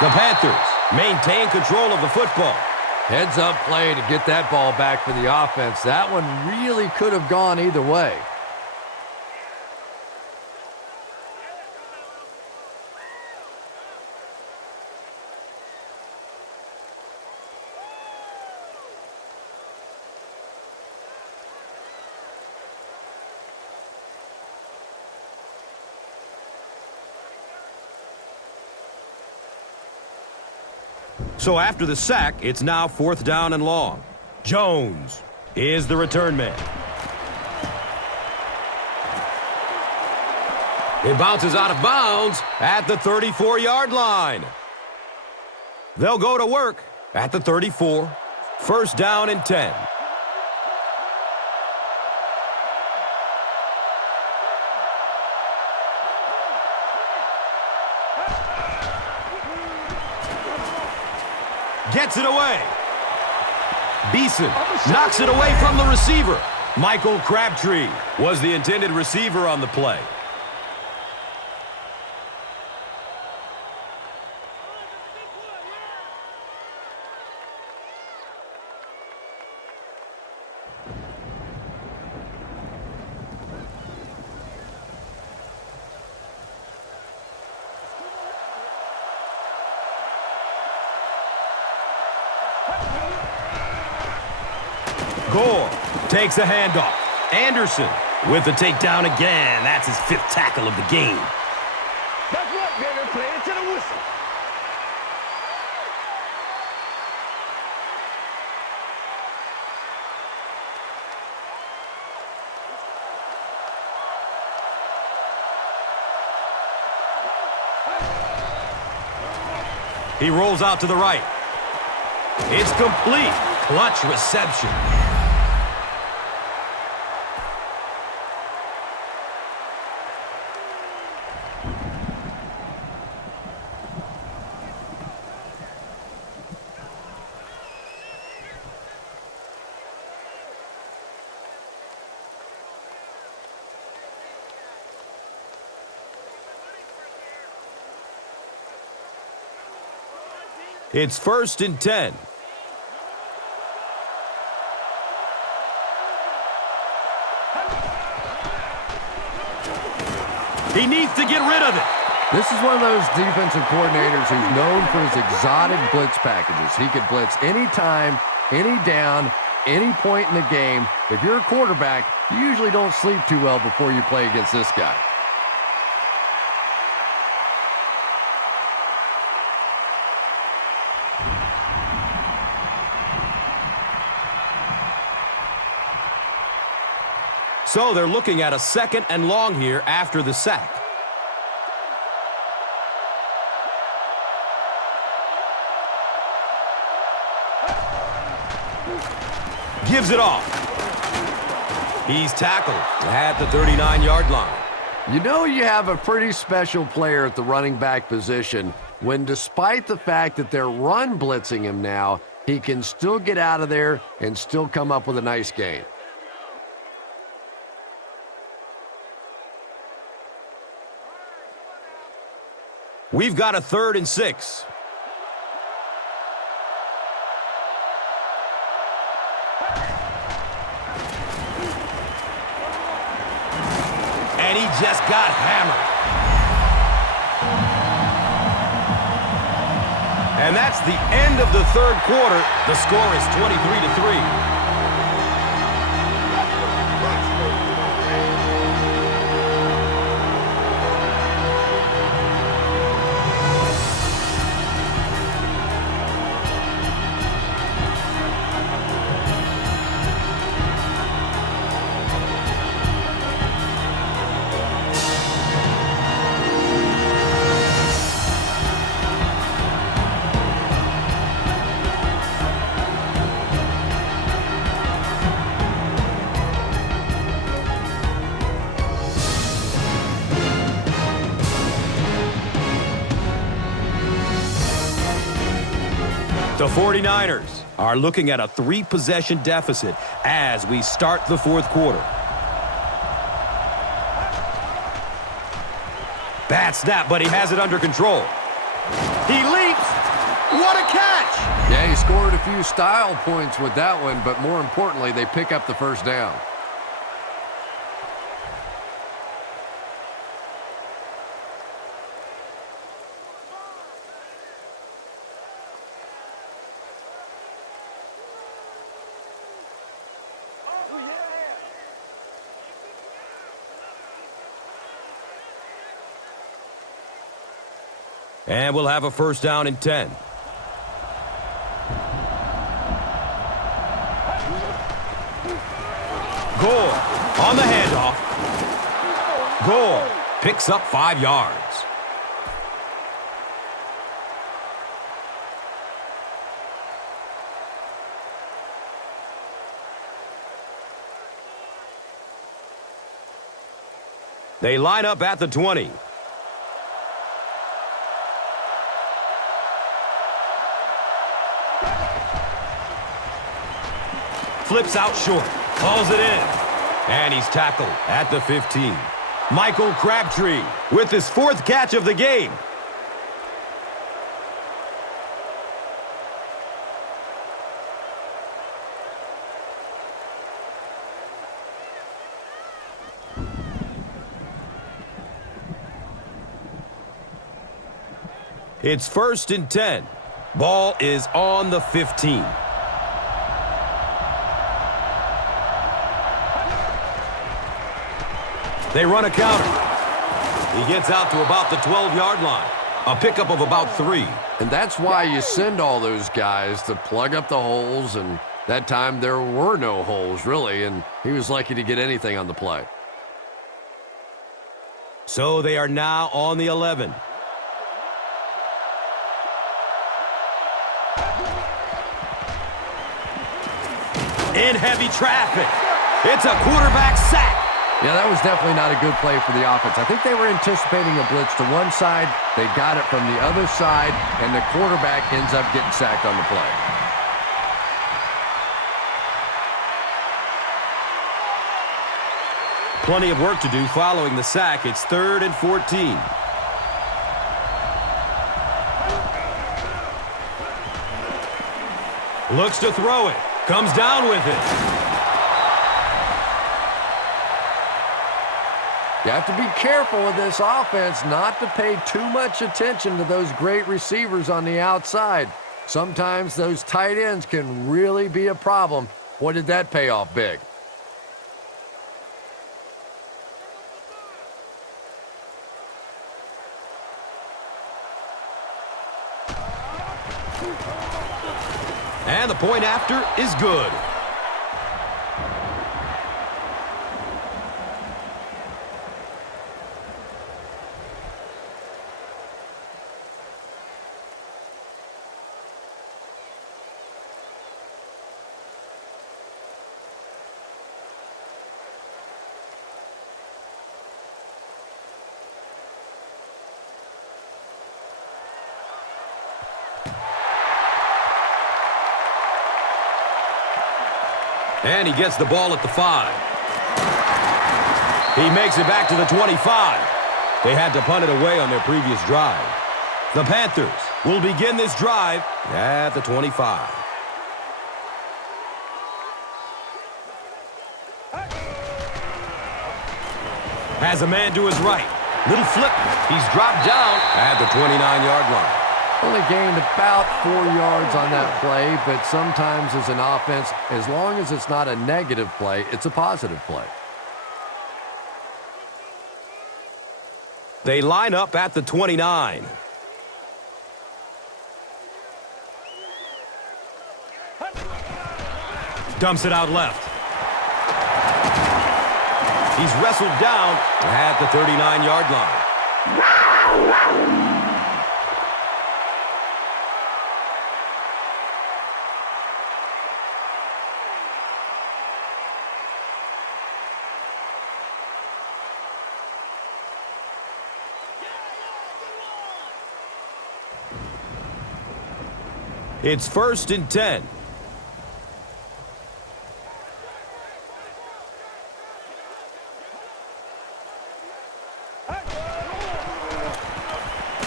The Panthers maintain control of the football. Heads-up play to get that ball back for the offense. That one really could have gone either way. So after the sack, it's now 4th down and long. Jones is the return man. It bounces out of bounds at the 34-yard line. They'll go to work at the 34. 1st down and 10. Gets it away. Beeson knocks it away from the receiver. Michael Crabtree was the intended receiver on the play. Gore takes a handoff. Anderson with the takedown again. That's his 5th tackle of the game. That's right, baby. Play it to the whistle. He rolls out to the right. It's complete. Clutch reception. It's 1st and 10. He needs to get rid of it. This is one of those defensive coordinators who's known for his exotic blitz packages. He could blitz anytime, any down, any point in the game. If you're a quarterback, you usually don't sleep too well before you play against this guy. So they're looking at a 2nd and long here after the sack. Gives it off. He's tackled at the 39-yard line. You know you have a pretty special player at the running back position when, despite the fact that they're run blitzing him now, he can still get out of there and still come up with a nice gain. We've got a 3rd and 6. And he just got hammered. And that's the end of the 3rd quarter. The score is 23-3. The 49ers are looking at a 3-possession deficit as we start the fourth quarter. Bad snap, but he has it under control. He leaps. What a catch! Yeah, he scored a few style points with that one, but more importantly, they pick up the first down. And we'll have a first down and 10. Gore on the handoff. Gore picks up 5 yards. They line up at the 20. Flips out short, calls it in, and he's tackled at the 15. Michael Crabtree with his 4th catch of the game. It's 1st and 10. Ball is on the 15. They run a counter. He gets out to about the 12-yard line. A pickup of about 3. And that's why you send all those guys to plug up the holes, and that time there were no holes, really, and he was lucky to get anything on the play. So they are now on the 11. In heavy traffic. It's a quarterback sack. Yeah, that was definitely not a good play for the offense. I think they were anticipating a blitz to one side. They got it from the other side, and the quarterback ends up getting sacked on the play. Plenty of work to do following the sack. It's 3rd and 14. Looks to throw it. Comes down with it. You have to be careful with this offense not to pay too much attention to those great receivers on the outside. Sometimes those tight ends can really be a problem. Boy, did that pay off big. And the point after is good. And he gets the ball at the 5. He makes it back to the 25. They had to punt it away on their previous drive. The Panthers will begin this drive at the 25. Has a man to his right. Little flip. He's dropped down at the 29-yard line. Only gained about 4 yards on that play, but sometimes as an offense, as long as it's not a negative play, it's a positive play. They line up at the 29. Dumps it out left. He's wrestled down at the 39-yard line. It's 1st and 10.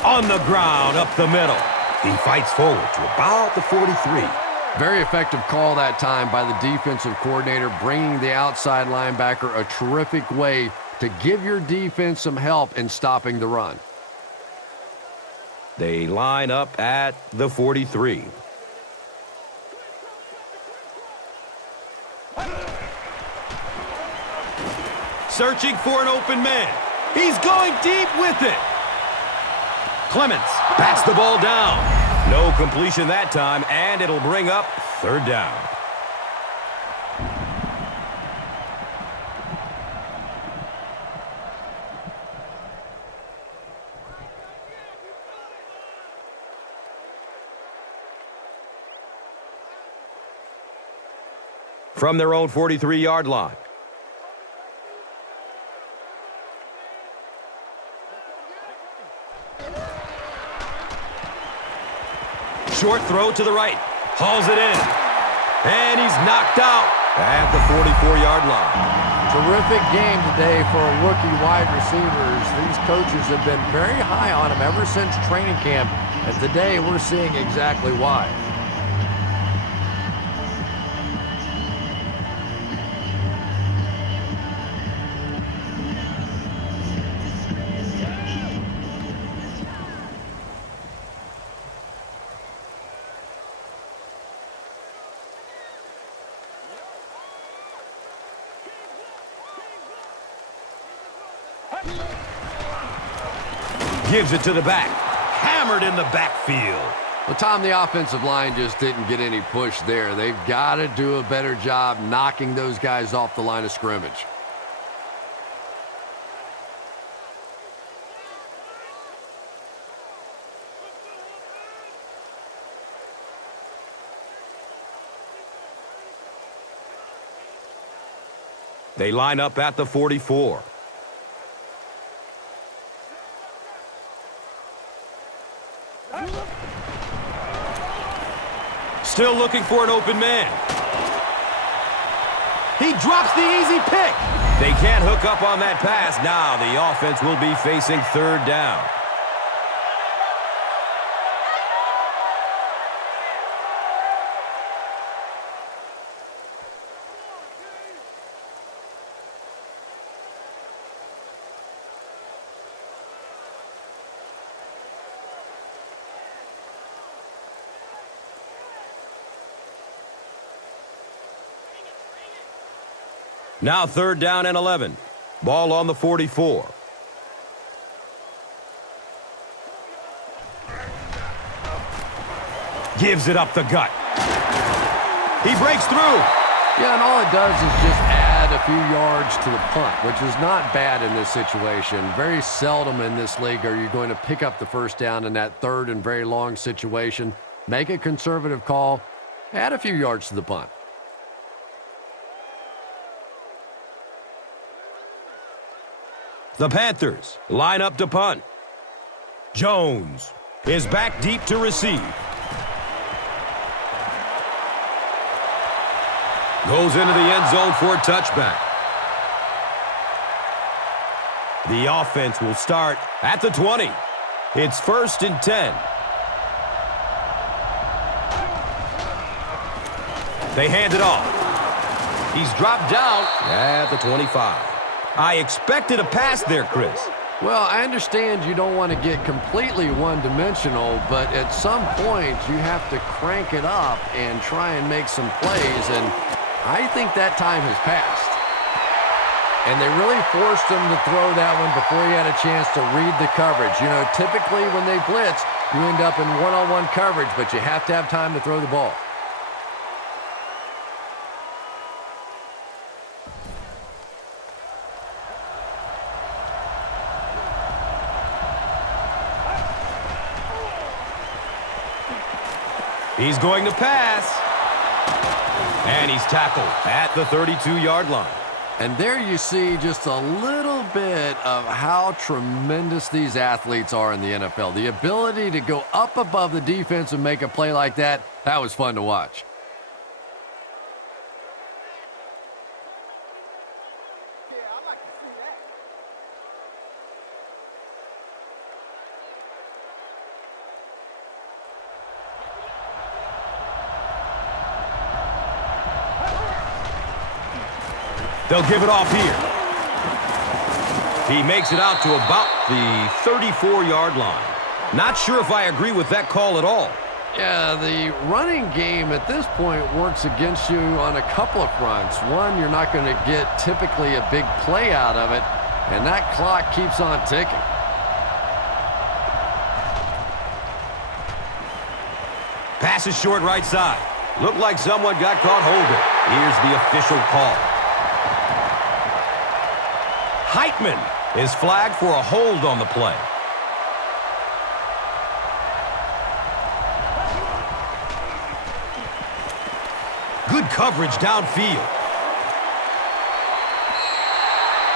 On the ground, up the middle. He fights forward to about the 43. Very effective call that time by the defensive coordinator, bringing the outside linebacker, a terrific way to give your defense some help in stopping the run. They line up at the 43. Searching for an open man. He's going deep with it. Clements bats the ball down. No completion that time, and it'll bring up 3rd down. From their own 43-yard line. Short throw to the right. Hauls it in. And he's knocked out at the 44-yard line. Terrific game today for rookie wide receivers. These coaches have been very high on them ever since training camp, and today we're seeing exactly why. Gives it to the back. Hammered in the backfield. Well, Tom, the offensive line just didn't get any push there. They've got to do a better job knocking those guys off the line of scrimmage. They line up at the 44. Still looking for an open man. He drops the easy pick. They can't hook up on that pass. Now the offense will be facing 3rd down. Now 3rd down and 11. Ball on the 44. Gives it up the gut. He breaks through. Yeah, and all it does is just add a few yards to the punt, which is not bad in this situation. Very seldom in this league are you going to pick up the 1st down in that 3rd and very long situation. Make a conservative call. Add a few yards to the punt. The Panthers line up to punt. Jones is back deep to receive. Goes into the end zone for a touchback. The offense will start at the 20. It's 1st and 10. They hand it off. He's dropped down at the 25. I expected a pass there, Chris. Well, I understand you don't want to get completely one-dimensional, but at some point you have to crank it up and try and make some plays, and I think that time has passed. And they really forced him to throw that one before he had a chance to read the coverage. You know, typically when they blitz, you end up in one-on-one coverage, but you have to have time to throw the ball. He's going to pass. And he's tackled at the 32-yard line. And there you see just a little bit of how tremendous these athletes are in the NFL. The ability to go up above the defense and make a play like that, that was fun to watch. They'll give it off here. He makes it out to about the 34-yard line. Not sure if I agree with that call at all. Yeah, the running game at this point works against you on a couple of fronts. One, you're not going to get typically a big play out of it, and that clock keeps on ticking. Pass is short right side. Looked like someone got caught holding. Here's the official call. Heitman is flagged for a hold on the play. Good coverage downfield.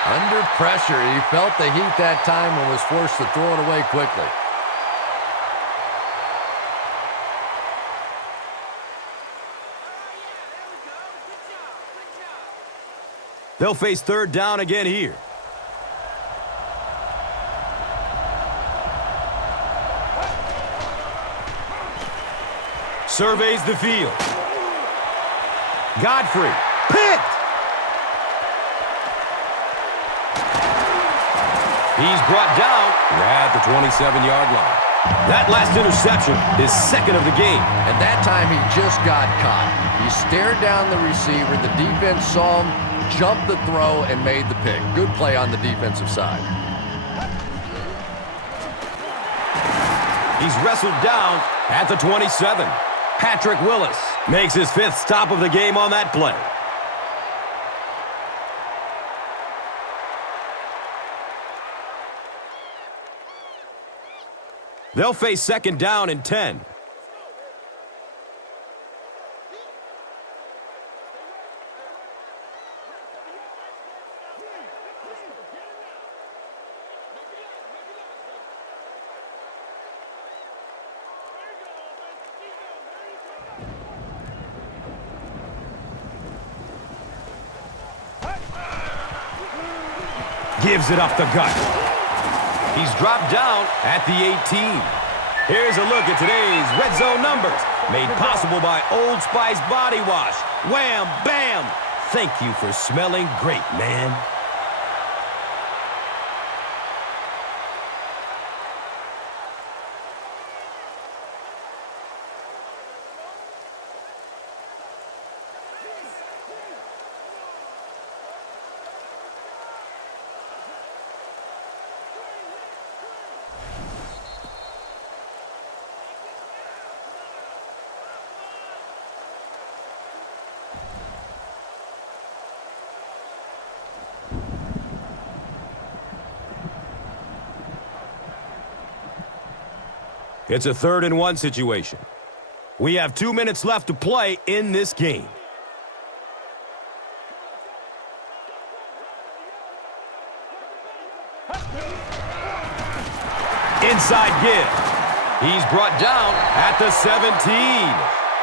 Under pressure, he felt the heat that time and was forced to throw it away quickly. They'll face third down again here. Surveys the field. Godfrey, picked! He's brought down at the 27-yard line. That last interception is second of the game. And that time he just got caught. He stared down the receiver, the defense saw him, jumped the throw, and made the pick. Good play on the defensive side. He's wrestled down at the 27. Patrick Willis makes his fifth stop of the game on that play. They'll face second down and 10. Gives it up the gut. He's dropped down at the 18. Here's a look at today's red zone numbers. Made possible by Old Spice Body Wash. Wham, bam. Thank you for smelling great, man. It's a 3rd and 1 situation. We have 2 minutes left to play in this game. Inside give. He's brought down at the 17.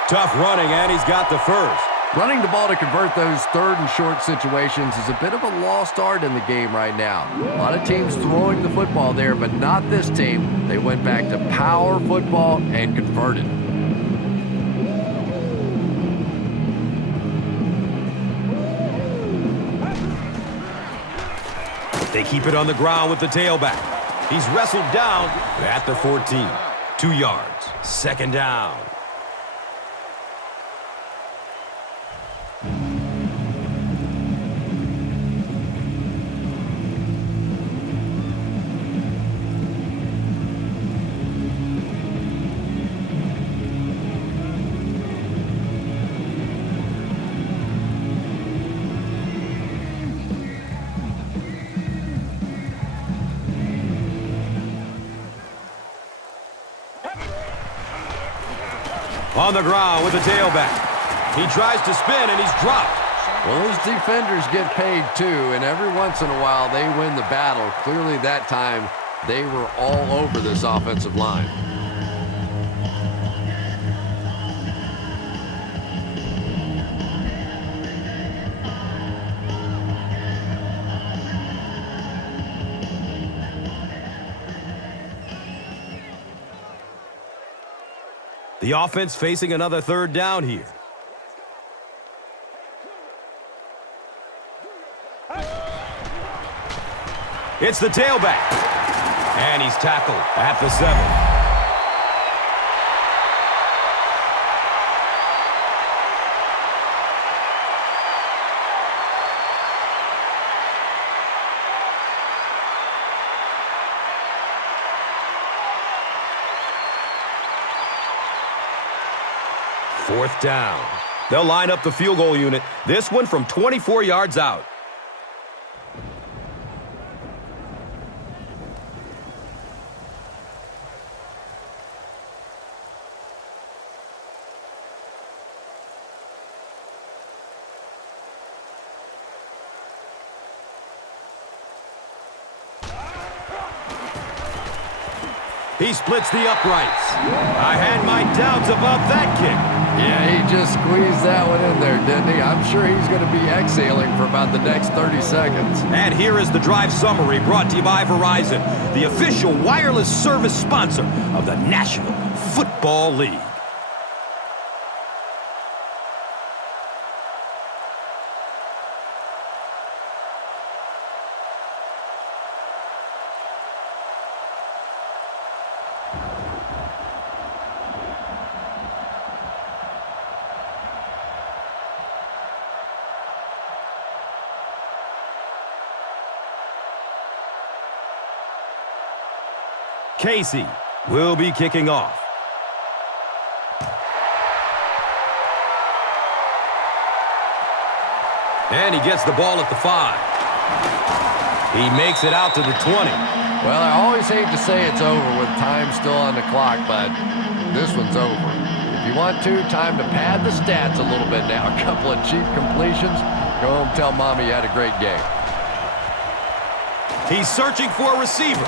Tough running, and he's got the first. Running the ball to convert those 3rd and short situations is a bit of a lost art in the game right now. A lot of teams throwing the football there, but not this team. They went back to power football and converted. They keep it on the ground with the tailback. He's wrestled down at the 14. 2 yards. Second down. On the ground with the tailback. He tries to spin, and he's dropped. Well, those defenders get paid too, and every once in a while they win the battle. Clearly that time they were all over this offensive line. The offense facing another third down here. It's the tailback. And he's tackled at the 7. Fourth down. They'll line up the field goal unit. This one from 24 yards out. He splits the uprights. I had my doubts about that kick. Yeah, he just squeezed that one in there, didn't he? I'm sure he's going to be exhaling for about the next 30 seconds. And here is the drive summary brought to you by Verizon, the official wireless service sponsor of the National Football League. Casey will be kicking off. And he gets the ball at the 5. He makes it out to the 20. Well, I always hate to say it's over with time still on the clock, but this one's over. If you want to, time to pad the stats a little bit now. A couple of cheap completions. Go home and tell Mommy you had a great game. He's searching for a receiver.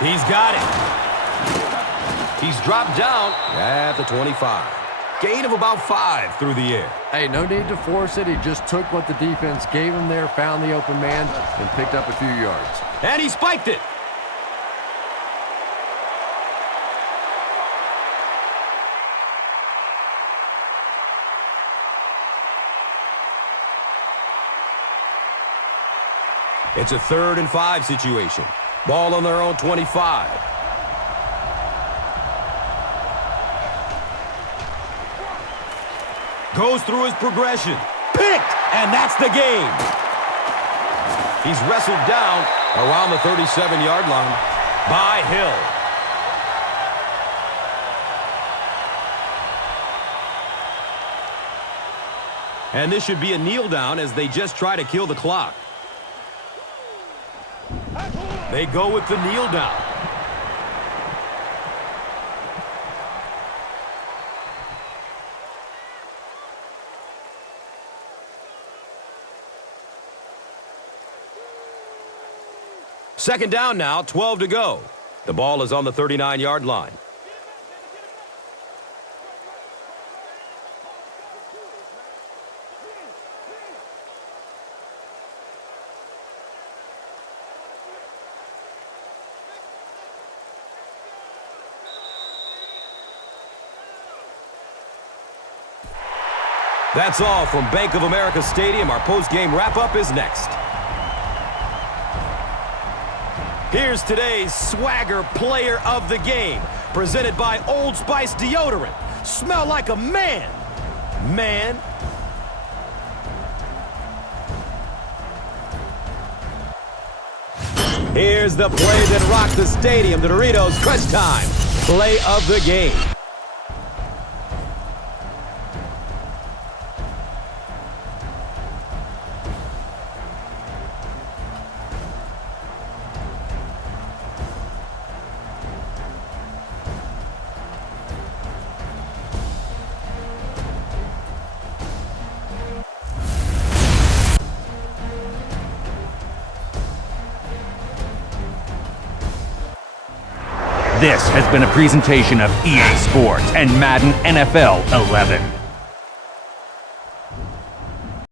He's got it. He's dropped down at the 25. Gain of about 5 through the air. Hey, no need to force it. He just took what the defense gave him there, found the open man, and picked up a few yards. And he spiked it. It's a 3rd and 5 situation. Ball on their own 25. Goes through his progression. Picked! And that's the game. He's wrestled down around the 37-yard line by Hill. And this should be a kneel down as they just try to kill the clock. They go with the kneel down. Second down now, 12 to go. The ball is on the 39-yard line. That's all from Bank of America Stadium. Our post-game wrap-up is next. Here's today's Swagger Player of the Game, presented by Old Spice Deodorant. Smell like a man. Man. Here's the play that rocked the stadium, the Doritos Crunch Time Play of the Game. This has been a presentation of EA Sports and Madden NFL 11.